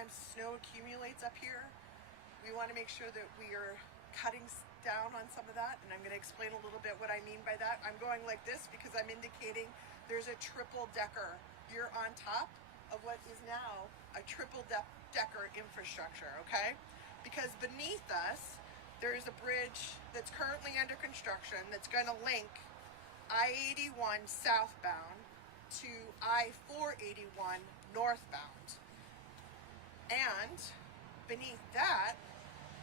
sometimes snow accumulates up here. We want to make sure that we are cutting down on some of that, and I'm going to explain a little bit what I mean by that. I'm going like this because I'm indicating there's a triple decker. You're on top of what is now a triple decker infrastructure, okay? Because beneath us, there is a bridge that's currently under construction that's going to link I-81 southbound to I-481 northbound. And beneath that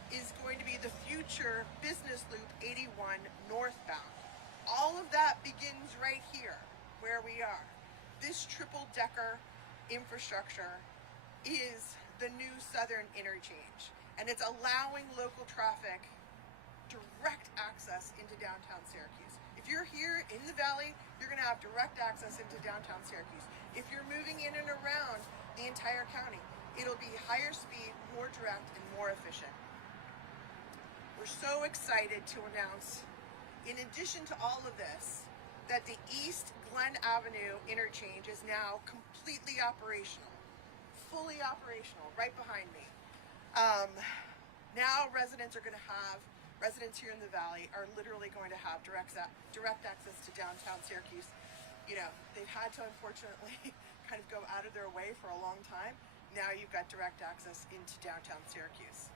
is going to be the future Business Loop 81 northbound. All of that begins right here where we are. This triple decker infrastructure is the new southern interchange, and it's allowing local traffic direct access into downtown Syracuse. If you're here in the valley, you're going to have direct access into downtown Syracuse. If you're moving in and around the entire county, it'll be higher speed, more direct, and more efficient. We're so excited to announce, in addition to all of this, that the East Glen Avenue interchange is now completely operational, fully operational, right behind me. Now residents here in the valley are literally going to have direct access to downtown Syracuse. You know, they've had to unfortunately kind of go out of their way for a long time. Now you've got direct access into downtown Syracuse.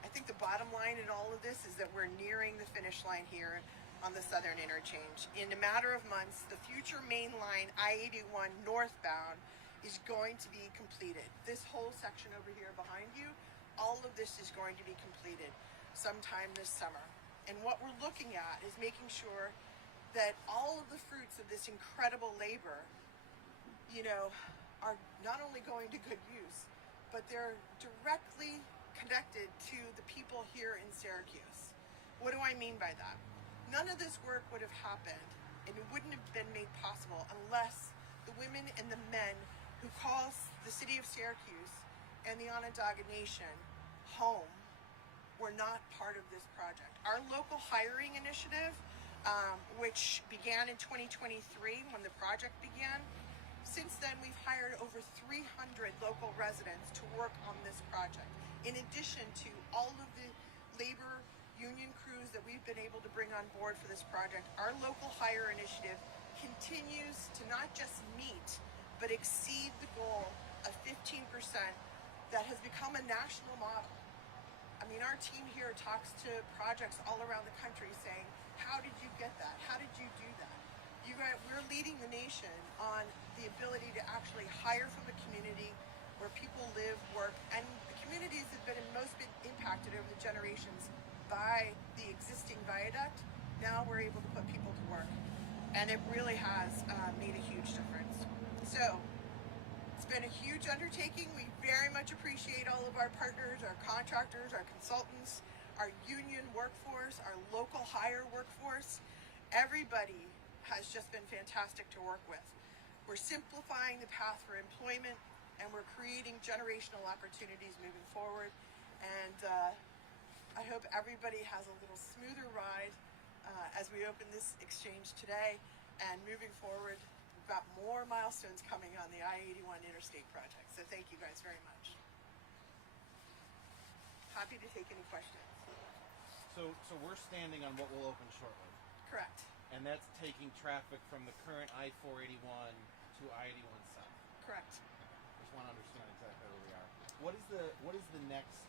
I think the bottom line in all of this is that we're nearing the finish line here on the southern interchange. In a matter of months, the future main line I-81 northbound is going to be completed. This whole section over here behind you, all of this is going to be completed sometime this summer. And what we're looking at is making sure that all of the fruits of this incredible labor, you know, are not only going to good use, but they're directly connected to the people here in Syracuse. What do I mean by that? None of this work would have happened, and it wouldn't have been made possible unless the women and the men who call the city of Syracuse and the Onondaga Nation home were not part of this project. Our local hiring initiative, which began in 2023 when the project began, since then we've hired over 300 local residents to work on this project. In addition to all of the labor union crews that we've been able to bring on board for this project, our local hire initiative continues to not just meet, but exceed the goal of 15% that has become a national model. I mean, our team here talks to projects all around the country saying, how did you get that? How did you do that? We're leading the nation on the ability to actually hire from the community where people live, work, and the communities that have been impacted over the generations by the existing viaduct. Now we're able to put people to work, and it really has made a huge difference. So it's been a huge undertaking. We very much appreciate all of our partners, our contractors, our consultants, our union workforce, our local hire workforce. Everybody has just been fantastic to work with. We're simplifying the path for employment, and we're creating generational opportunities moving forward. And I hope everybody has a little smoother ride as we open this exchange today. And moving forward, we've got more milestones coming on the I-81 Interstate project. So thank you guys very much. Happy to take any questions. So we're standing on what will open shortly. Correct. And that's taking traffic from the current I-481 to I-81 south. Correct. I just want to understand exactly where we are. What is the next,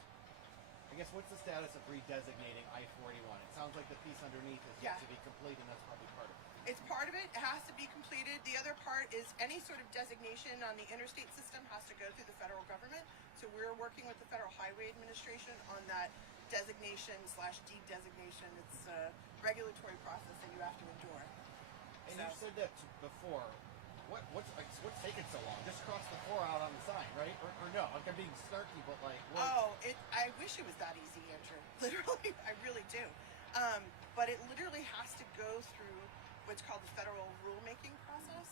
I guess, what's the status of redesignating I-481? It sounds like the piece underneath is yet to be complete, and that's probably part of it. It's part of it. It has to be completed. The other part is any sort of designation on the interstate system has to go through the federal government. So we're working with the Federal Highway Administration on that designation/de-designation. It's a regulatory process that you have to endure. And you've said that before. What's taking so long? Just cross the 4 out on the sign, right? Or no? Like, I'm being snarky, but like. I wish it was that easy, Andrew. Literally, I really do. But it literally has to go through what's called the federal rulemaking process,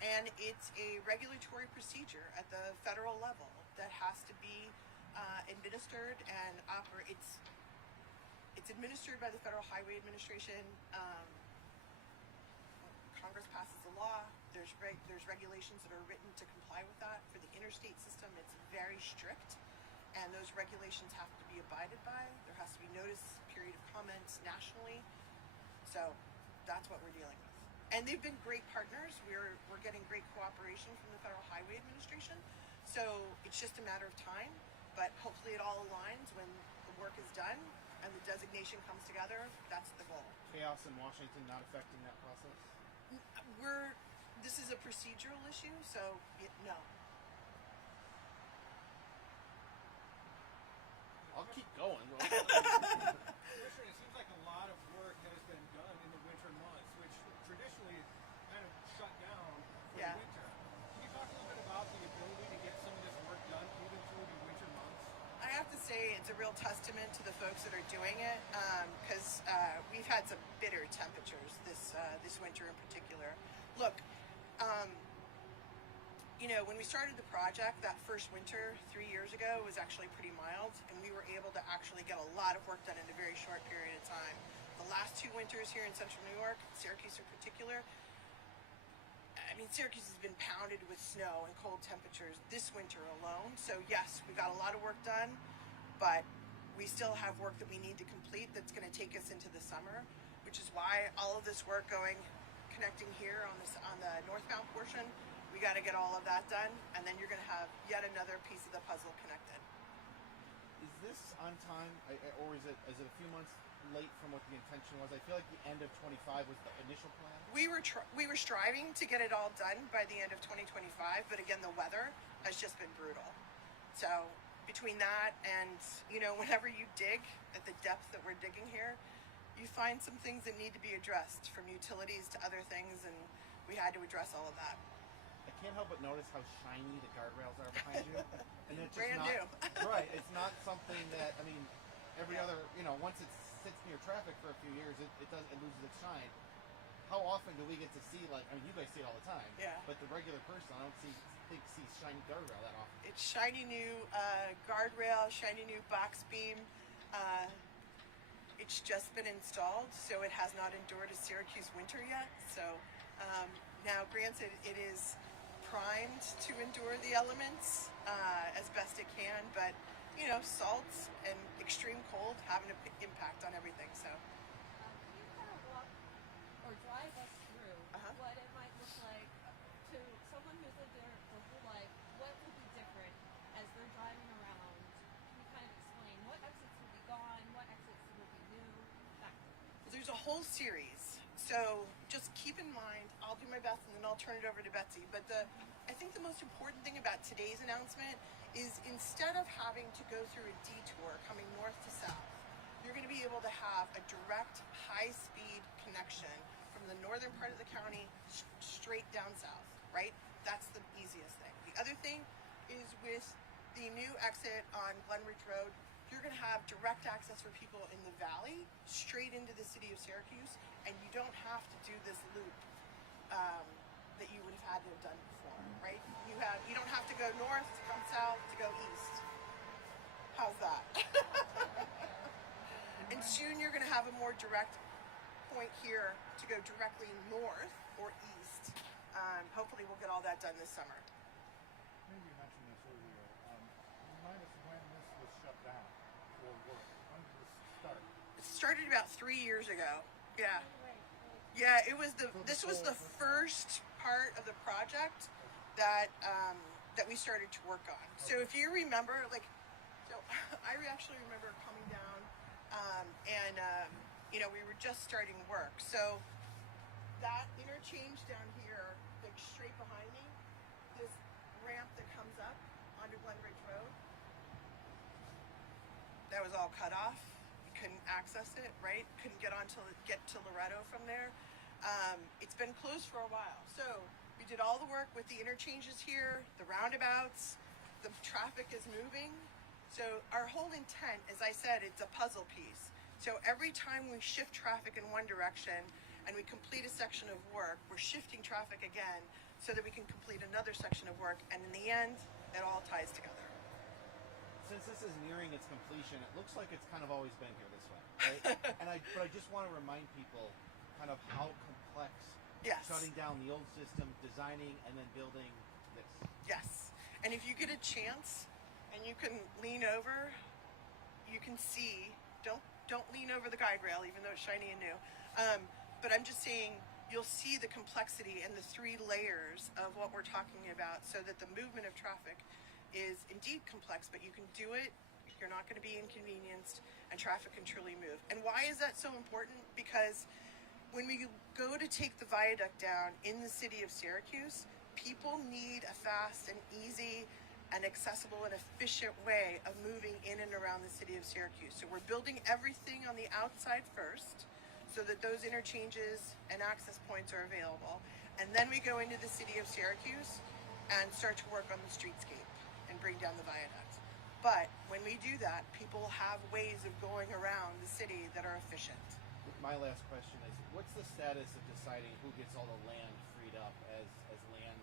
and it's a regulatory procedure at the federal level that has to be administered and operates. It's administered by the Federal Highway Administration. Congress passes a law, There's regulations that are written to comply with that. For the interstate system, it's very strict, and those regulations have to be abided by. There has to be notice period of comments nationally. So that's what we're dealing with. And they've been great partners. We're getting great cooperation from the Federal Highway Administration. So it's just a matter of time, but hopefully it all aligns when the work is done and the designation comes together. That's the goal. Chaos in Washington not affecting that process? This is a procedural issue, so no. I'll keep going. Commissioner, it seems like a lot of work has been done in the winter months, which traditionally is kind of shut down for Yeah. the winter. Can you talk a little bit about the ability to get some of this work done even through the winter months? I have to say it's a real testament to the folks that are doing it, because we've had some bitter temperatures this winter in particular. Look, when we started the project, that first winter 3 years ago was actually pretty mild, and we were able to actually get a lot of work done in a very short period of time. The last 2 winters here in central New York, Syracuse in particular, Syracuse has been pounded with snow and cold temperatures this winter alone. So yes, we got a lot of work done, but we still have work that we need to complete that's going to take us into the summer, which is why all of this work connecting here on the northbound portion, we got to get all of that done, and then you're going to have yet another piece of the puzzle connected. Is this on time, or is it a few months late from what the intention was? I feel like the end of 25 was the initial plan. We were striving to get it all done by the end of 2025, but again, the weather has just been brutal. So between that and whenever you dig at the depth that we're digging here, you find some things that need to be addressed, from utilities to other things, and we had to address all of that. I can't help but notice how shiny the guardrails are behind you, and it's just Brand not, new. Right, it's not something that every Yeah. other once it sits near traffic for a few years, it loses its shine. How often do we get to see you guys see it all the time? Yeah. But the regular person, I don't see shiny guardrail that often. It's shiny new guardrail, shiny new box beam. It's just been installed, so it has not endured a Syracuse winter yet. So now, granted, it is primed to endure the elements as best it can, but salts and extreme cold have an impact on everything. So Can you kind of walk or drive us through what it might look like to someone who's lived there their whole life? What will be different as they're driving around? Can you kind of explain what exits will be gone, what exits will be new? there's a whole series. So just keep in mind, I'll do my best and then I'll turn it over to Betsy. But I think the most important thing about today's announcement is, instead of having to go through a detour coming north to south, you're going to be able to have a direct high-speed connection from the northern part of the county straight down south, right? That's the easiest thing. The other thing is, with the new exit on Glenridge Road, you're going to have direct access for people in the valley straight into the city of Syracuse, and you don't have to do this loop that you would have had to have done before, right? You don't have to go north to come south to go east. How's that? And soon you're going to have a more direct point here to go directly north or east. Hopefully we'll get all that done this summer. Maybe you mentioned this earlier. Remind us when this was shut down for work. When did this start? It started about 3 years ago. Yeah. Yeah, this was the first part of the project that we started to work on. So if you remember, I actually remember coming down and we were just starting work. So that interchange down here, straight behind me, this ramp that comes up onto Glenridge Road, that was all cut off. You couldn't access it, right? Couldn't get to Loretto from there. It's been closed for a while. So we did all the work with the interchanges here, the roundabouts, the traffic is moving. So our whole intent, as I said, it's a puzzle piece. So every time we shift traffic in one direction and we complete a section of work, we're shifting traffic again so that we can complete another section of work, and in the end, it all ties together. Since this is nearing its completion, it looks like it's kind of always been here this way, right? But I just want to remind people kind of how complex Yes. shutting down the old system, designing, and then building this. Yes. And if you get a chance and you can lean over, you can see. Don't lean over the guide rail, even though it's shiny and new. But I'm just saying, you'll see the complexity and the 3 layers of what we're talking about, so that the movement of traffic is indeed complex, but you can do it. You're not going to be inconvenienced, and traffic can truly move. And why is that so important? Because when we go to take the viaduct down in the city of Syracuse, people need a fast and easy and accessible and efficient way of moving in and around the city of Syracuse. So we're building everything on the outside first, so that those interchanges and access points are available. And then we go into the city of Syracuse and start to work on the streetscape and bring down the viaduct. But when we do that, people have ways of going around the city that are efficient. My last question is, what's the status of deciding who gets all the land freed up as land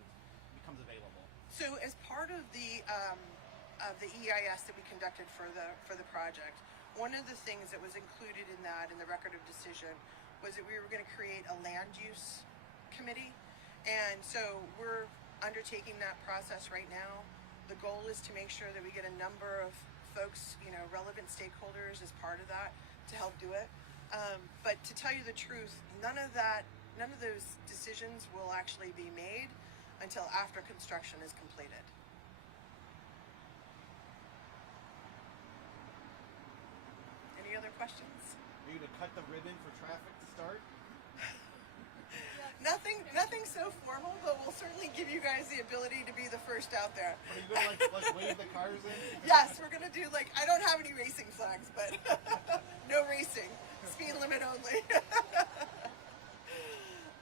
becomes available? So as part of the EIS that we conducted for the project, one of the things that was included in that, in the record of decision, was that we were going to create a land use committee. And so we're undertaking that process right now. The goal is to make sure that we get a number of folks, relevant stakeholders as part of that to help do it. But to tell you the truth, none of those decisions will actually be made until after construction is completed. Any other questions? Are you going to cut the ribbon for traffic to start? Nothing so formal, but we'll certainly give you guys the ability to be the first out there. Are you going to like wave the cars in? Yes, we're going to do I don't have any racing flags, but no racing. Speed limit only.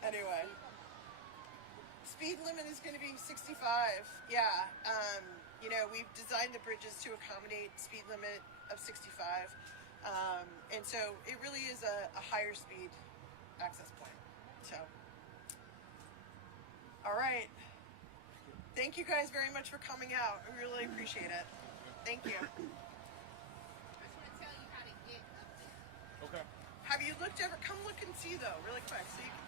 Anyway. Speed limit is going to be 65. Yeah. We've designed the bridges to accommodate speed limit of 65. And so it really is a higher speed access point. So, all right. Thank you guys very much for coming out. I really appreciate it. Thank you. I just want to tell you how to get up there. Okay. Have you looked ever? Come look and see though, really quick, so you can